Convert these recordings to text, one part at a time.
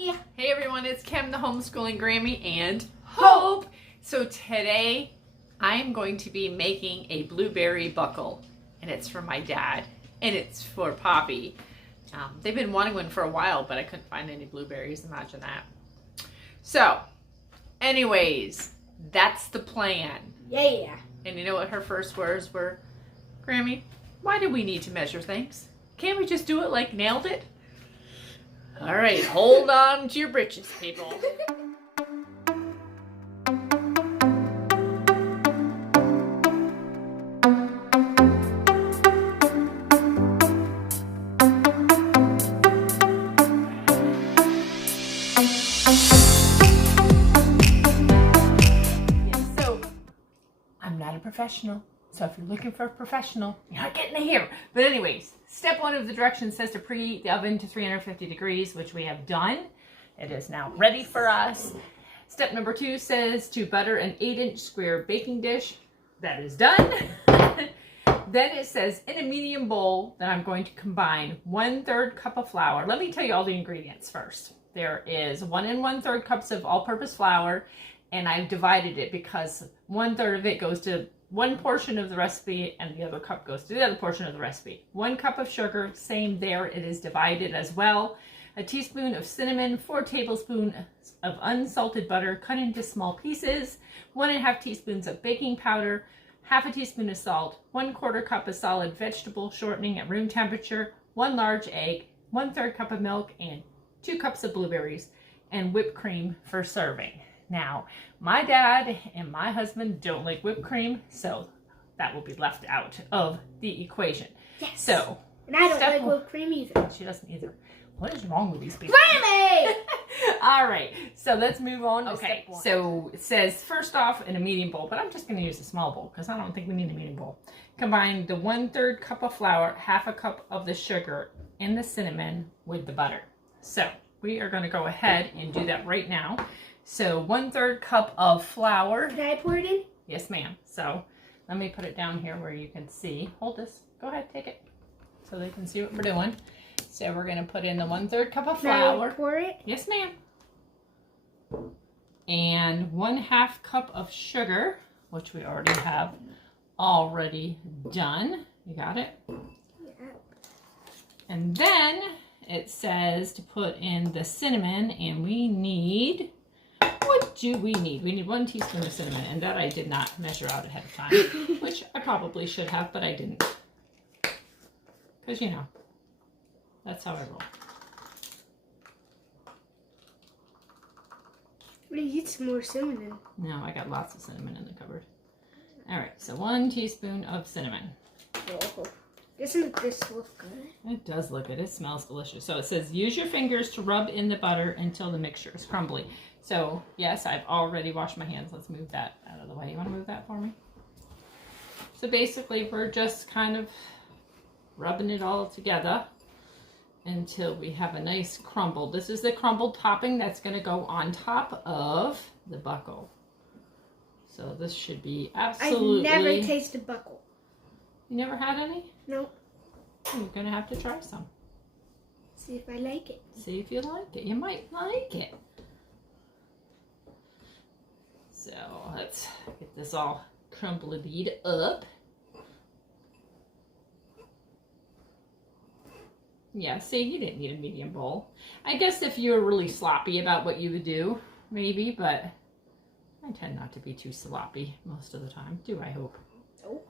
Hey everyone, it's Kim, the homeschooling Grammy, and Hope. So today I'm going to be making a blueberry buckle, and it's for my dad, and it's for Poppy. They've been wanting one for a while, but I couldn't find any blueberries. Imagine that. So, anyways, that's the plan. Yeah. And you know what her first words were? Grammy, why do we need to measure things? Can't we just do it like nailed it? All right, hold on to your britches, people. So, I'm not a professional. So if you're looking for a professional, you're not getting it here. But anyways, step 1 of the directions says to preheat the oven to 350 degrees, which we have done. It is now ready for us. Step number 2 says to butter an 8-inch square baking dish. That is done. Then it says in a medium bowl that I'm going to combine 1/3 cup of flour. Let me tell you all the ingredients first. There is 1 1/3 cups of all-purpose flour, and I've divided it because 1/3 of it goes to one portion of the recipe and the other cup goes to the other portion of the recipe. 1 cup of sugar, same there, it is divided as well. A teaspoon of cinnamon, 4 tablespoons of unsalted butter cut into small pieces, 1½ teaspoons of baking powder, 1/2 teaspoon of salt, 1/4 cup of solid vegetable shortening at room temperature, 1 large egg, 1/3 cup of milk, and 2 cups of blueberries, and whipped cream for serving. Now, my dad and my husband don't like whipped cream, so that will be left out of the equation. Yes. So, And I don't like whipped cream either. She doesn't either. What is wrong with these people? Grammy! All right, so let's move on to Okay, step 1. So it says, first off, in a medium bowl, but I'm just going to use a small bowl because I don't think we need a medium bowl. Combine the 1/3 cup of flour, 1/2 cup of the sugar, and the cinnamon with the butter. So we are going to go ahead and do that right now. So 1/3 cup of flour. Can I pour it in? Yes, ma'am. So let me put it down here where you can see. Hold this. Go ahead, take it so they can see what we're doing. So we're going to put in the 1/3 cup of flour. Now pour it? Yes, ma'am. And 1/2 cup of sugar, which we already have done. You got it? Yeah. And then it says to put in the cinnamon, and we need, what do we need? We need 1 teaspoon of cinnamon, and that I did not measure out ahead of time, which I probably should have, but I didn't. Because, you know, that's how I roll. We need some more cinnamon. No, I got lots of cinnamon in the cupboard. All right, so 1 teaspoon of cinnamon. Oh. Doesn't this look good? It does look good. It smells delicious. So it says, use your fingers to rub in the butter until the mixture is crumbly. So, yes, I've already washed my hands. Let's move that out of the way. You want to move that for me? So basically, we're just kind of rubbing it all together until we have a nice crumble. This is the crumbled topping that's going to go on top of the buckle. So this should be absolutely... I've never tasted buckle. You never had any? Nope. You're going to have to try some. See if I like it. See if you like it. You might like it. So let's get this all crumbled up. Yeah, see, you didn't need a medium bowl. I guess if you were really sloppy about what you would do, maybe, but I tend not to be too sloppy most of the time. Do I hope? Nope.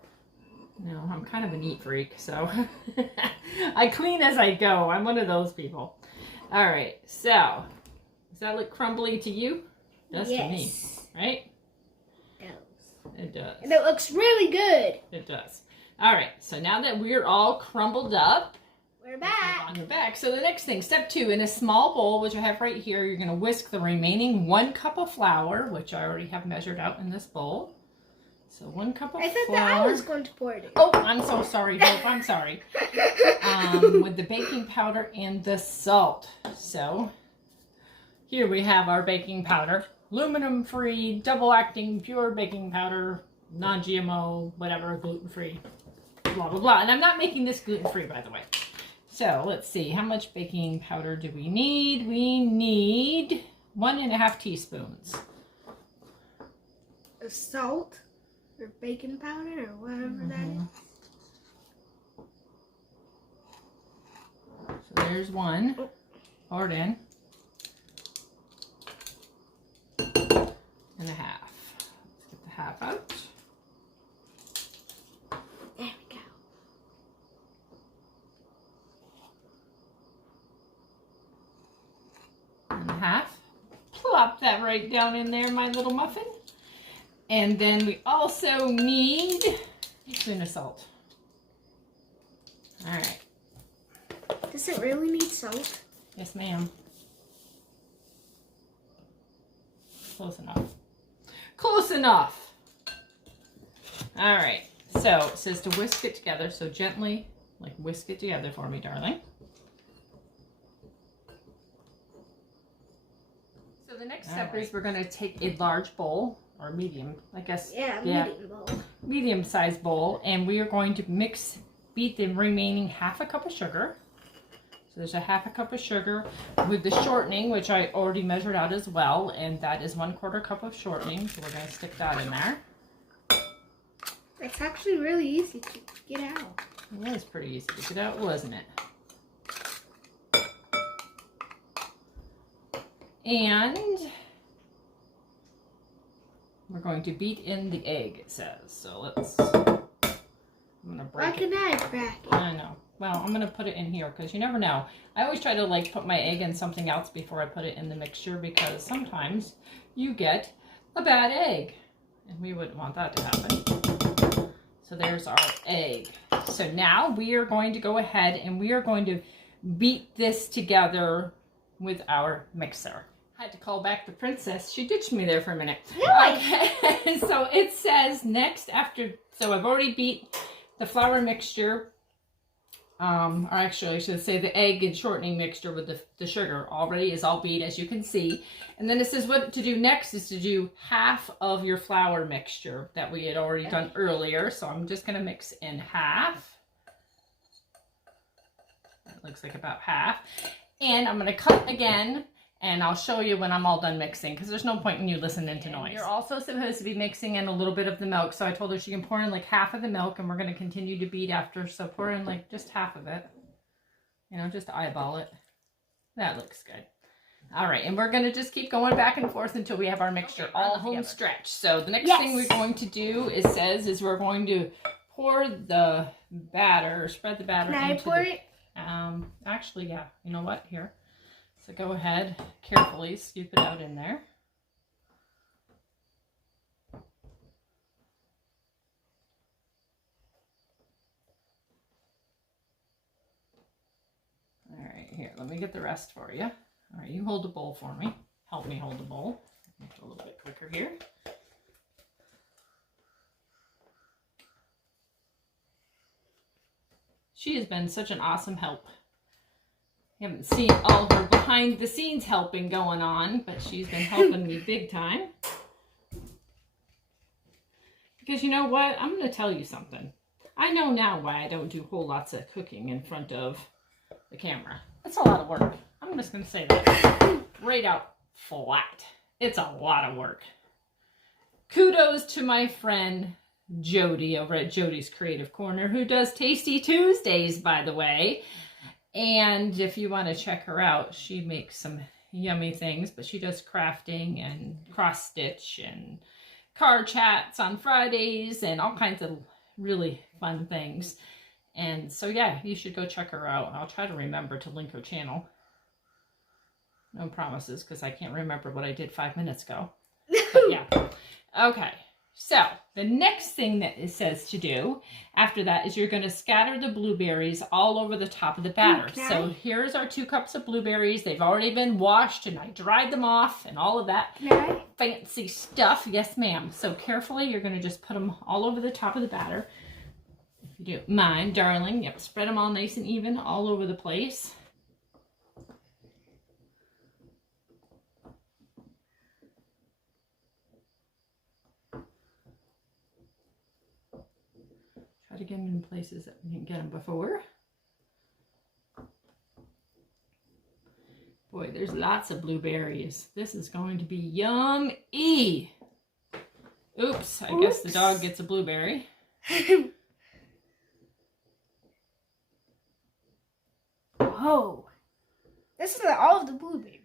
No, I'm kind of a neat freak, so I clean as I go. I'm one of those people. All right, so does that look crumbly to you? It does to me, right? It does. It does. And it looks really good. It does. All right, so now that we're all crumbled up, we're back. on your back. So the next thing, step 2, in a small bowl, which I have right here, you're going to whisk the remaining 1 cup of flour, which I already have measured out in this bowl. So 1 cup of flour. I thought that I was going to pour it in. Oh, I'm so sorry, Hope. I'm sorry. With the baking powder and the salt. So here we have our baking powder. Aluminum-free, double-acting, pure baking powder, non-GMO, whatever, gluten-free, blah, blah, blah. And I'm not making this gluten-free, by the way. So let's see, how much baking powder do we need? We need 1.5 teaspoons. Of salt or baking powder or whatever that is. So there's one. Pour it in. 1.5. Let's get the half out. There we go. And a half. Plop that right down in there, my little muffin. And then we also need a teaspoon of salt. All right. Does it really need salt? Yes, ma'am. Close enough. Close enough. All right. So it says to whisk it together. So gently, like whisk it together for me, darling. So the next step is we're going to take a large bowl or medium, I guess. Yeah, medium bowl. Medium-sized bowl, and we are going to beat the remaining 1/2 cup of sugar. So there's a 1/2 cup of sugar with the shortening, which I already measured out as well, and that is 1/4 cup of shortening. So we're going to stick that in there. It's actually really easy to get out. It was pretty easy to get out, wasn't it? And we're going to beat in the egg, it says. So let's, I'm going to break like an egg bracket. I know. Well, I'm going to put it in here because you never know. I always try to like put my egg in something else before I put it in the mixture because sometimes you get a bad egg. And we wouldn't want that to happen. So there's our egg. So now we are going to go ahead and we are going to beat this together with our mixer. I had to call back the princess. She ditched me there for a minute. Okay. So it says next after, so I've already beat the flour mixture, or actually I should say the egg and shortening mixture with the sugar already is all beat, as you can see. And then it says what to do next is to do 1/2 of your flour mixture that we had already done earlier. So I'm just going to mix in 1/2. That looks like about 1/2. And I'm going to cut again. And I'll show you when I'm all done mixing because there's no point in you listening to noise. You're also supposed to be mixing in a little bit of the milk. So I told her she can pour in like 1/2 of the milk and we're going to continue to beat after. So pour in like just 1/2 of it. You know, just eyeball it. That looks good. All right. And we're going to just keep going back and forth until we have our mixture all home stretch. So the next thing we're going to do, it says, is we're going to pour the batter, or spread the batter Can I pour it? Actually, yeah. You know what? Here. So go ahead, carefully scoop it out in there. All right, here, let me get the rest for you. All right, you hold the bowl for me. Help me hold the bowl. Make it a little bit quicker here. She has been such an awesome help. You haven't seen all her behind the scenes helping going on, but she's been helping me big time. Because you know what? I'm going to tell you something. I know now why I don't do whole lots of cooking in front of the camera. It's a lot of work. I'm just going to say that right out flat. It's a lot of work. Kudos to my friend Jodi over at Jodi's Creative Corner, who does Tasty Tuesdays, by the way. And if you want to check her out, she makes some yummy things, but she does crafting and cross stitch and card chats on Fridays and all kinds of really fun things. And so, yeah, you should go check her out. I'll try to remember to link her channel. No promises, because I can't remember what I did 5 minutes ago. But yeah. Okay. So the next thing that it says to do after that is you're going to scatter the blueberries all over the top of the batter. Okay. So here's our 2 cups of blueberries. They've already been washed and I dried them off and all of that fancy stuff. Yes, ma'am. So carefully, you're going to just put them all over the top of the batter. If you don't mind, darling. Yep, spread them all nice and even all over the place. Try to get them in places that we didn't get them before. there's lots of blueberries. This is going to be yummy. Oops, I guess the dog gets a blueberry. Whoa. This is all of the blueberries.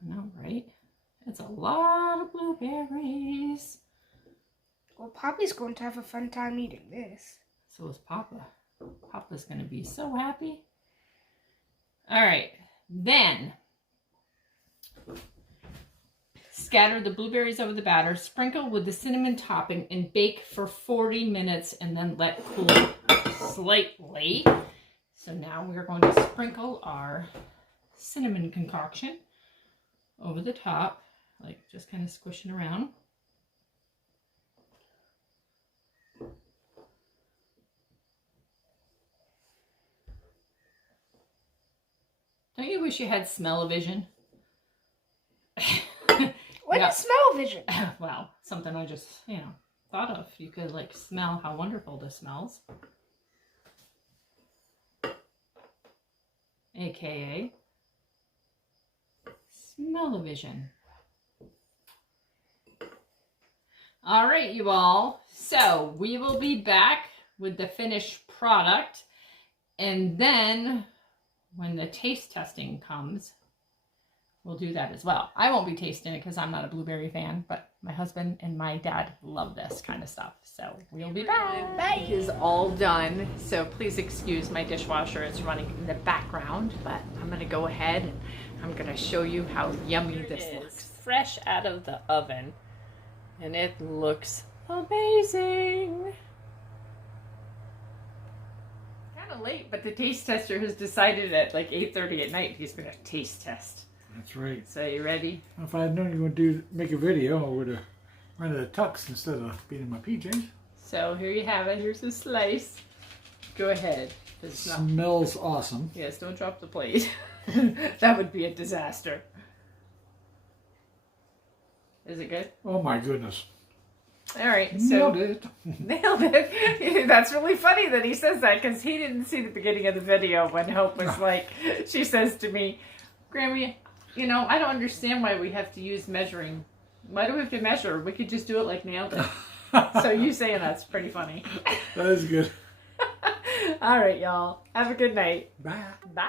No, right? It's a lot of blueberries. Well, Poppy's going to have a fun time eating this. So is Papa. Papa's going to be so happy. All right. Then, scatter the blueberries over the batter, sprinkle with the cinnamon topping, and bake for 40 minutes and then let cool slightly. So now we're going to sprinkle our cinnamon concoction over the top, like just kind of squishing around. Don't you wish you had smell-o-vision? What is smell-o-vision? Well, something I just, thought of. You could, like, smell how wonderful this smells. AKA smell-o-vision. All right, you all. So we will be back with the finished product, and then when the taste testing comes, we'll do that as well. I won't be tasting it because I'm not a blueberry fan, but my husband and my dad love this kind of stuff. So we'll be back. Bye. It is all done. So please excuse my dishwasher. It's running in the background, but I'm going to go ahead and I'm going to show you how yummy this looks. Fresh out of the oven, and it looks amazing. Late, but the taste tester has decided at like 8:30 at night he's going to taste test. That's right. So you ready? If I had known you were going to make a video, I would have rented a tux instead of being in my PJs. So here you have it. Here's a slice. Go ahead. Smells awesome. Yes, don't drop the plate. That would be a disaster. Is it good? Oh my goodness. All right, so nailed it. Nailed it. That's really funny that he says that because he didn't see the beginning of the video when Hope was like, she says to me, Grammy, I don't understand why we have to use measuring. Why do we have to measure? We could just do it like nailed it. So you saying that's pretty funny. That is good. All right, y'all. Have a good night. Bye. Bye.